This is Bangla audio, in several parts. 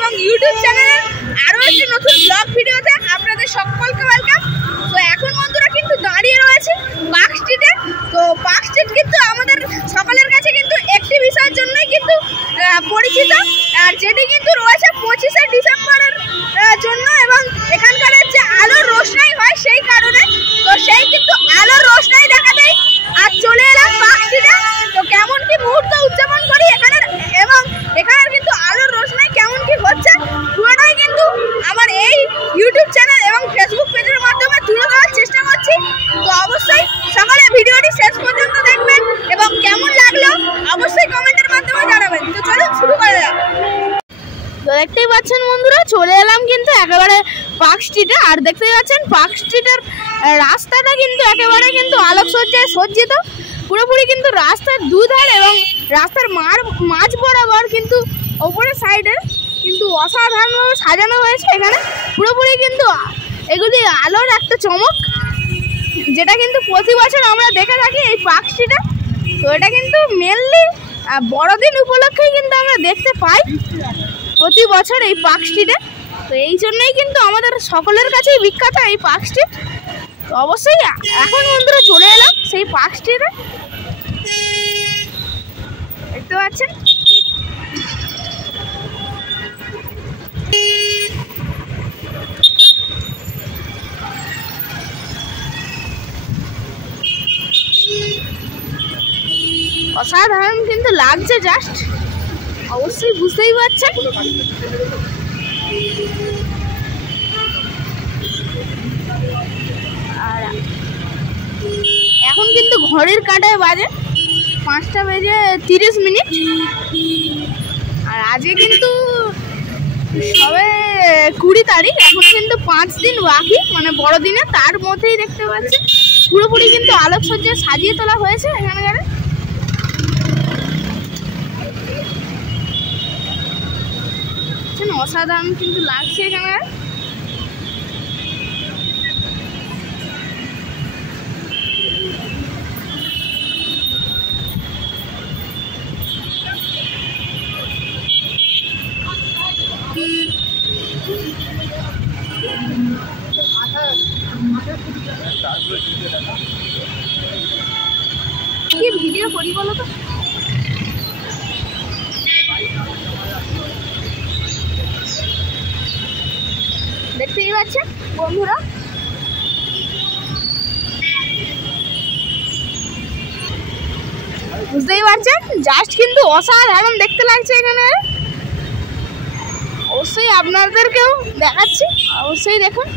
এবং ইউটিউব চ্যানেলের আরও একটি নতুন ব্লগ ভিডিওতে আপনাদের সকলকে ওয়েলকাম। তো এখন বন্ধুরা কিন্তু দাঁড়িয়ে রয়েছে পার্ক স্ট্রিটে। তো পার্ক স্ট্রিট কিন্তু আমাদের সকলের কাছে কিন্তু একটি বিষয়ের জন্যই কিন্তু পরিচিত, আর যেটি কিন্তু রয়েছে 25শে ডিসেম্বরের জন্য এবং এখানকার যে আলোর রোশনাই হয় সেই কারণে। তো সেই কিন্তু আলোর রোশনাই দেখাতেই আর চলে এলাম পার্ক স্ট্রিটে। তো কেমন কি মুহূর্ত উদযাপন করি এখানের এবং এখানের কিন্তু আলোর রোশনাই কেমন কি হচ্ছে পুরোটাই কিন্তু আমার এই ইউটিউব চ্যানেল এবং ফেসবুক পেজের মাধ্যমে তুলে ধরার চেষ্টা করছি। তো অবশ্যই সকলে ভিডিওটি শেষ পর্যন্ত দেখবেন এবং কেমন লাগলো অবশ্যই কমেন্টের মাধ্যমে জানাবেন। তো চলুন শুরু করা যাক। তো দেখতেই পাচ্ছেন বন্ধুরা, চলে এলাম কিন্তু একেবারে পার্ক স্ট্রিটে। আর দেখতেই পাচ্ছেন পার্ক স্ট্রিটের রাস্তাটা কিন্তু একেবারে কিন্তু আলোকসজ্জায় সজ্জিত, পুরোপুরি কিন্তু রাস্তার দুধার এবং রাস্তার মাঝ বরাবর কিন্তু ওপরের সাইডে কিন্তু অসাধারণভাবে সাজানো হয়েছে। এখানে পুরোপুরি কিন্তু এগুলি আলোর একটা চমক, যেটা কিন্তু প্রতি বছর আমরা দেখে থাকি এই পার্ক স্ট্রিটে। তো এটা কিন্তু মেনলি বড়দিন উপলক্ষেই কিন্তু আমরা দেখতে পাই প্রতি বছর এই পার্ক স্ট্রিটে। তো এই জন্যই কিন্তু আমাদের সকলের কাছেই বিখ্যাত এই পার্ক স্ট্রিট। তো অবশ্যই এখন বন্ধুরা চলে এলাম সেই পার্ক স্ট্রিটে, দেখতে পাচ্ছেন। অসাধারণ কিন্তু লাগছে, জাস্ট অবশ্যই বুঝতেই পারছেন। আর এখন কিন্তু ঘড়ির কাঁটায় বাজে 5টা বেজে 30 মিনিট। আর আজকে কিন্তু সবে 20 তারিখ, এখন কিন্তু 5 দিন বাকি মানে বড়দিনে। তার মধ্যেই দেখতে পাচ্ছি পুরোপুরি কিন্তু আলোকসজ্জায় সাজিয়ে তোলা হয়েছে এখানকার। অসাধারণ কিন্তু লাগছে এখানে। কি ভিডিও করি বলো তো? দেখতেই পাচ্ছেন বন্ধুরা, বুঝতেই পারছেন জাস্ট কিন্তু অসাধারণ দেখতে লাগছে এখানে। অবশ্যই আপনাদেরকেও দেখাচ্ছি, অবশ্যই দেখুন।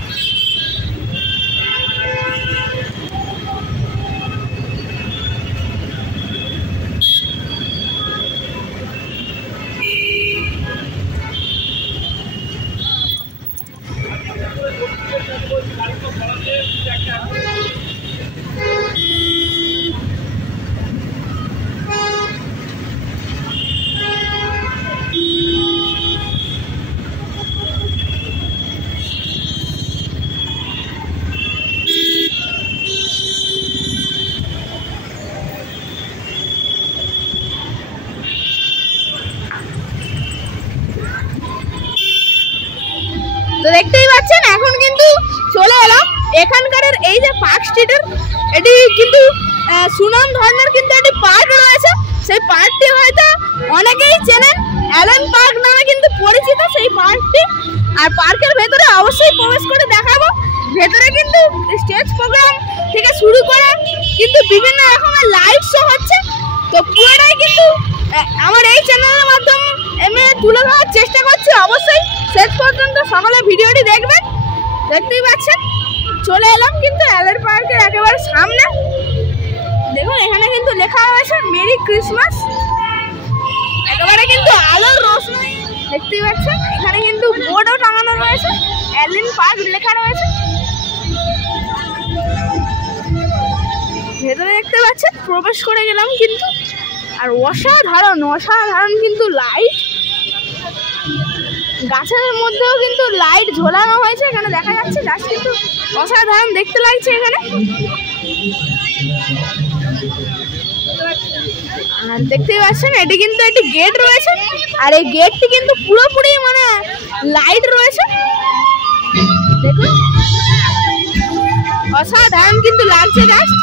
তো দেখতেই পাচ্ছেন এখন কিন্তু চলে এলাম এখানকার এই যে পার্ক স্ট্রিটের, এটি কিন্তু সুনাম ধরনের কিন্তু একটি পার্ক রয়েছে। সেই পার্কটি হয়তো অনেকেই চেনেন, অ্যালেন পার্ক নামে কিন্তু পরিচিত সেই পার্কটি। আর পার্কের ভেতরে অবশ্যই প্রবেশ করে দেখাবো। ভেতরে কিন্তু স্টেজ প্রোগ্রাম থেকে শুরু করে কিন্তু বিভিন্ন রকমের লাইট শো হচ্ছে। তো পুরোটাই কিন্তু আমার এই চ্যানেলের মাধ্যমে তুলে ধরার চেষ্টা করছি। অবশ্যই শেষ পর্যন্ত সকলে ভিডিওটি দেখবেন। দেখতেই পাচ্ছেন চলে এলাম কিন্তু অ্যালেন পার্কের একেবারে সামনে। দেখুন এখানে কিন্তু লেখা হয়েছে মেরি ক্রিসমাস, একেবারে কিন্তু আলোর রোশনাই দেখতেই পাচ্ছেন। এখানে কিন্তু বোর্ডও টাঙানো রয়েছে, অ্যালেন পার্ক লেখা রয়েছে। ভেতরে দেখতে পাচ্ছেন প্রবেশ করে গেলাম কিন্তু, আর অসাধারণ কিন্তু লাইট, গাছের মধ্যেও কিন্তু লাইট ঝোলানো হয়েছে এখানে দেখা যাচ্ছে। জাস্ট কিন্তু অসাধারণ দেখতে লাগছে এখানে। আর দেখতেই পাচ্ছেন এটি কিন্তু একটি গেট রয়েছে, আর এই গেটটি কিন্তু পুরোপুরি মানে লাইট রয়েছে। দেখুন অসাধারণ কিন্তু লাগছে জাস্ট।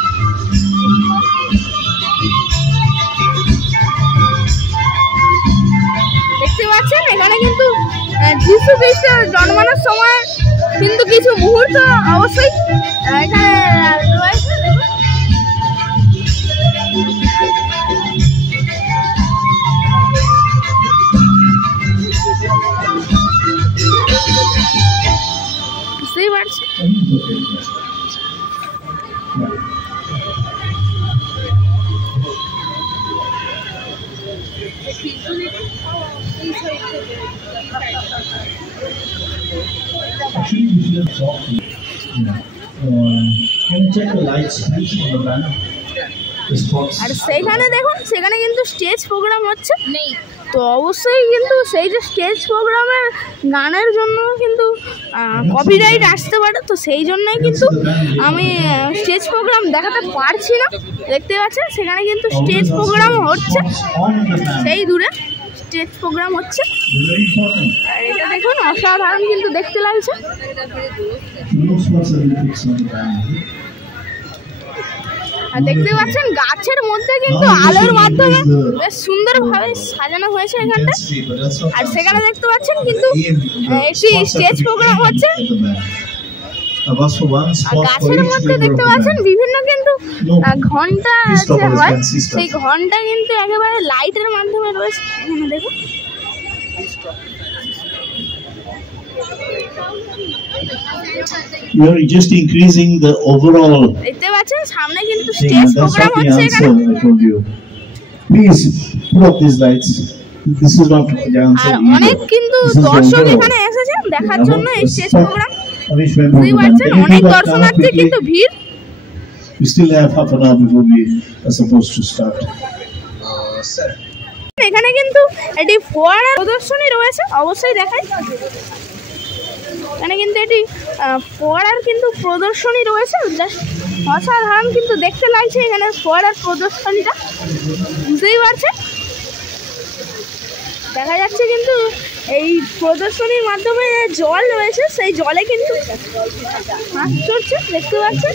দেখতে পাচ্ছেন এখানে কিন্তু যিশু খ্রিস্টের জন্মানোর সময় কিন্তু কিছু মুহূর্ত অবশ্যই এখানে রয়েছে। দেখুন বুঝতেই পারছি। আর সেইখানে দেখুন সেখানে কিন্তু স্টেজ প্রোগ্রাম হচ্ছে, তো অবশ্যই কিন্তু সেই যে স্টেজ প্রোগ্রামের গানের জন্য কিন্তু কপিরাইট আসতে পারে, তো সেই জন্যই কিন্তু আমি স্টেজ প্রোগ্রাম দেখাতে পারছি না। দেখতে পাচ্ছেন সেখানে কিন্তু স্টেজ প্রোগ্রাম হচ্ছে, সেই দূরে স্টেজ প্রোগ্রাম হচ্ছে। আর এটা দেখুন অসাধারণ কিন্তু দেখতে লাগছে। আর দেখতে পাচ্ছেন গাছের মধ্যে কিন্তু আলোর মাধ্যমে বেশ সুন্দরভাবে সাজানো হয়েছে এখানটা। আর সেখানে দেখতে পাচ্ছেন কিন্তু একটি স্টেজ প্রোগ্রাম হচ্ছে। আর গাছের মধ্যে দেখতে পাচ্ছেন বিভিন্ন কিন্তু ঘন্টা হয়, সেই ঘন্টা কিন্তু একেবারে লাইটের মাধ্যমে রয়েছে। এখানে দেখুন You are just increasing the overall. দেখতে পাচ্ছেন সামনে কিন্তু স্টেজ প্রোগ্রাম হচ্ছে এখানে। Please put up these lights. This is not the answer. আর অনেক কিন্তু দর্শক এখানে এসেছেন দেখার জন্য এই স্টেজ প্রোগ্রাম। বুঝতেই পারছেন অনেক দর্শনার্থী কিন্তু ভিড়। We still have half an hour before we are supposed to start. এখানে কিন্তু এটি ফোয়ারার প্রদর্শনী রয়েছে, অবশ্যই দেখাই। এখানে কিন্তু এটি ফোয়ারার কিন্তু প্রদর্শনী রয়েছে, জাস্ট অসাধারণ কিন্তু দেখতে লাগছে এখানে ফোয়ারার প্রদর্শনীটা। বুঝতেই পারছেন দেখা যাচ্ছে কিন্তু এই প্রদর্শনীর মাধ্যমে জল রয়েছে, সেই জলে কিন্তু মাছ চড়ছে দেখতে পাচ্ছেন,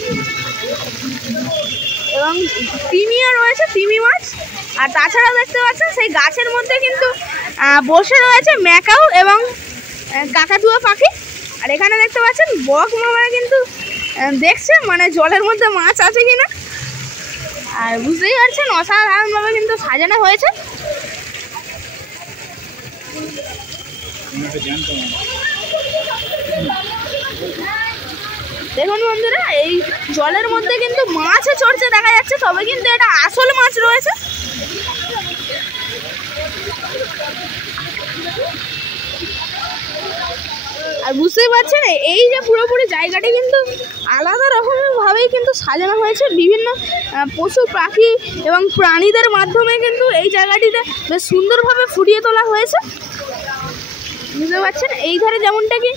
এবং তিমিও রয়েছে, তিমি মাছ। আর তাছাড়া দেখতে পাচ্ছেন সেই গাছের মধ্যে কিন্তু বসে রয়েছে ম্যাকাও এবং কাকাতুয়া পাখি। আর এখানে দেখতে পাচ্ছেন বক মামারা কিন্তু দেখছে মানে জলের মধ্যে মাছ আছে কিনা। আর বুঝতেই পারছেন অসাধারণভাবে কিন্তু সাজানো হয়েছে। দেখুন বন্ধুরা এই জলের মধ্যে কিন্তু মাছ চড়ছে দেখা যাচ্ছে, তবে কিন্তু এটা আসল মাছ রয়েছে। আর বুঝতেই পারছেন এই যে পুরোপুরি জায়গাটি কিন্তু আলাদা রকমের ভাবেই কিন্তু সাজানো হয়েছে, বিভিন্ন পশু পাখি এবং প্রাণীদের মাধ্যমে কিন্তু এই জায়গাটিতে বেশ সুন্দরভাবে ফুটিয়ে তোলা হয়েছে। বুঝতে পারছেন এই ধারে যেমনটা কি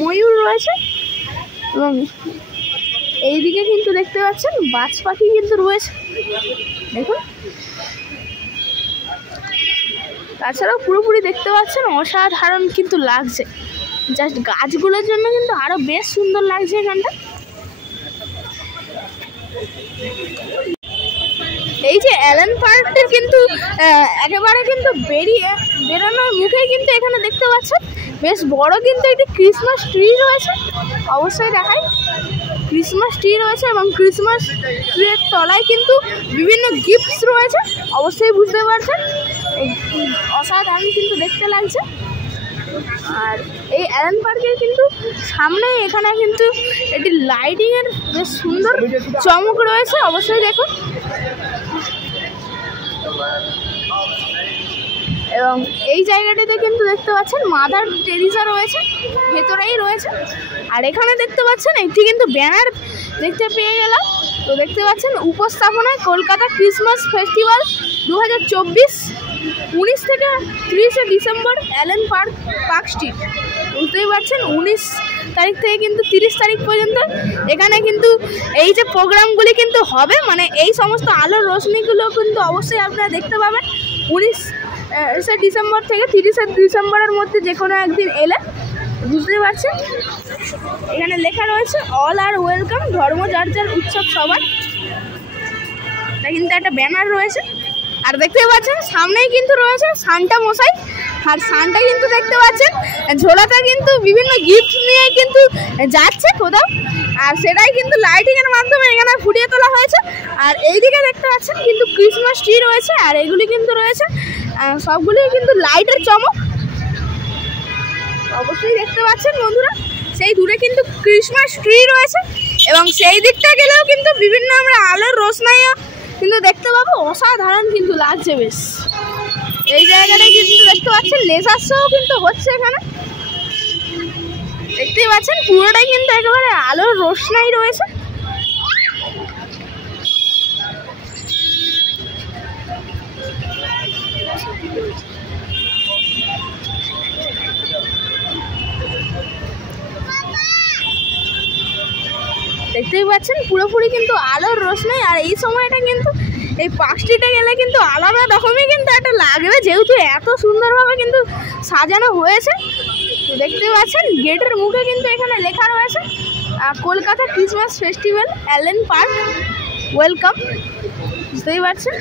ময়ূর রয়েছে, এবং এইদিকে কিন্তু দেখতে পাচ্ছেন বাজ পাখি কিন্তু রয়েছে দেখুন। তাছাড়াও পুরোপুরি দেখতে পাচ্ছেন অসাধারণ কিন্তু লাগছে, জাস্ট গাছগুলোর জন্য কিন্তু আরো বেশ সুন্দর লাগছে এখানটা। এই যে অ্যালেন পার্কটির কিন্তু একেবারে কিন্তু বেরোনোর মুখে কিন্তু এখানে দেখতে পাচ্ছেন বেশ বড় কিন্তু একটি ক্রিসমাস ট্রি রয়েছে, অবশ্যই দেখাই। ক্রিসমাস ট্রি রয়েছে এবং ক্রিসমাস ট্রির তলায় কিন্তু বিভিন্ন গিফটস রয়েছে, অবশ্যই বুঝতে পারছেন অসাধারণ কিন্তু দেখতে লাগছে। আর এই অ্যালেন পার্কের কিন্তু সামনে এখানে কিন্তু এটি লাইটিংয়ের বেশ সুন্দর চমক রয়েছে, অবশ্যই দেখুন। এবং এই জায়গাটিতে কিন্তু দেখতে পাচ্ছেন মাদার টেরিজা রয়েছে, ভেতরেই রয়েছে। আর এখানে দেখতে পাচ্ছেন একটি কিন্তু ব্যানার দেখতে পেয়ে গেলাম, তো দেখতে পাচ্ছেন উপস্থাপনায় কলকাতা ক্রিসমাস ফেস্টিভ্যাল 2024 19 থেকে 30 ডিসেম্বর অ্যালেন পার্ক স্ট্রিট। বুঝতেই পারছেন 19 তারিখ থেকে কিন্তু 30 তারিখ পর্যন্ত এখানে কিন্তু এই যে প্রোগ্রামগুলি কিন্তু হবে, মানে এই সমস্ত আলোর রোশনিগুলো কিন্তু অবশ্যই আপনারা দেখতে পাবেন 19শে ডিসেম্বর থেকে 30শে ডিসেম্বরের মধ্যে যে কোনো একদিন এলে। বুঝতে পারছেন, এখানে লেখা রয়েছে অল আর ওয়েলকাম, ধর্ম যার যার উৎসব সবার। এটা কিন্তু একটা ব্যানার রয়েছে। আর দেখতে পাচ্ছেন সামনেই কিন্তু রয়েছে সান্টা মশাই, আর সান্টা কিন্তু দেখতে পাচ্ছেন ঝোলাতে কিন্তু বিভিন্ন গিফট নিয়ে কিন্তু যাচ্ছে কোথাও, আর সেটাই কিন্তু লাইটিংয়ের মাধ্যমে এখানে ফুটিয়ে তোলা হয়েছে। আর এইদিকে দেখতে পাচ্ছেন কিন্তু ক্রিসমাস ট্রি রয়েছে, আর এগুলি কিন্তু রয়েছে সবগুলি কিন্তু লাইটের চমক। অবশ্যই দেখতে পাচ্ছেন বন্ধুরা, সেই দূরে কিন্তু ক্রিসমাস ট্রি রয়েছে, এবং সেই দিকটা গেলেও কিন্তু বিভিন্ন আমরা আলোর রোশনাইও কিন্তু দেখতে পাবো। অসাধারণ কিন্তু লাগছে বেশ। এই জায়গাটায় কিন্তু দেখতে পাচ্ছেন লেজার শো কিন্তু হচ্ছে এখানে, দেখতেই পাচ্ছেন পুরোটাই কিন্তু একেবারে আলোর রোশনাই রয়েছে। দেখতেই পাচ্ছেন পুরোপুরি কিন্তু আলোর রোশনাই। আর এই সময়টা কিন্তু এই পার্ক স্ট্রিটে গেলে কিন্তু আলাদা রকমই কিন্তু একটা লাগবে, যেহেতু এত সুন্দরভাবে কিন্তু সাজানো হয়েছে। দেখতে পাচ্ছেন গেটের মুখে কিন্তু এখানে লেখা রয়েছে Kolkata Christmas festival Allen Park welcome. বুঝতেই পারছেন।